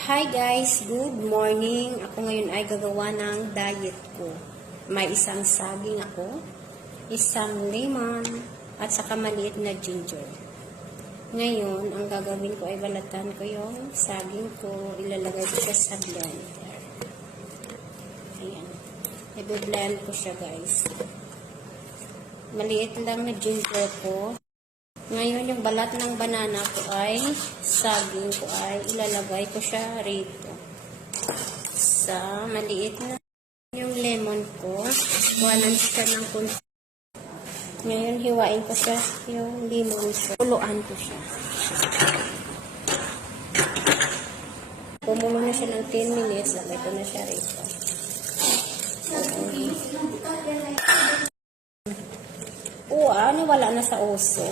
Hi guys, good morning. Ako ngayon ay gagawa ng diet ko. May isang saging ako, isang lemon, at saka maliit na ginger. Ngayon, ang gagawin ko ay balatan ko yung saging ko. Ilalagay ko siya sa blender. Ayan. I-blend ko siya guys. Maliit lang na ginger ko. Ngayon, yung balat ng banana ko ay, saging ko ay, ilalagay ko siya rito. Sa maliit na yung lemon ko, kuhanan siya ng kunti. Ngayon, hiwain ko siya, yung lemon ko. Kuluan ko siya. Kumulo na siya ng 10 minutes, lagay ko na siya rito. Ano, wala na sa uso.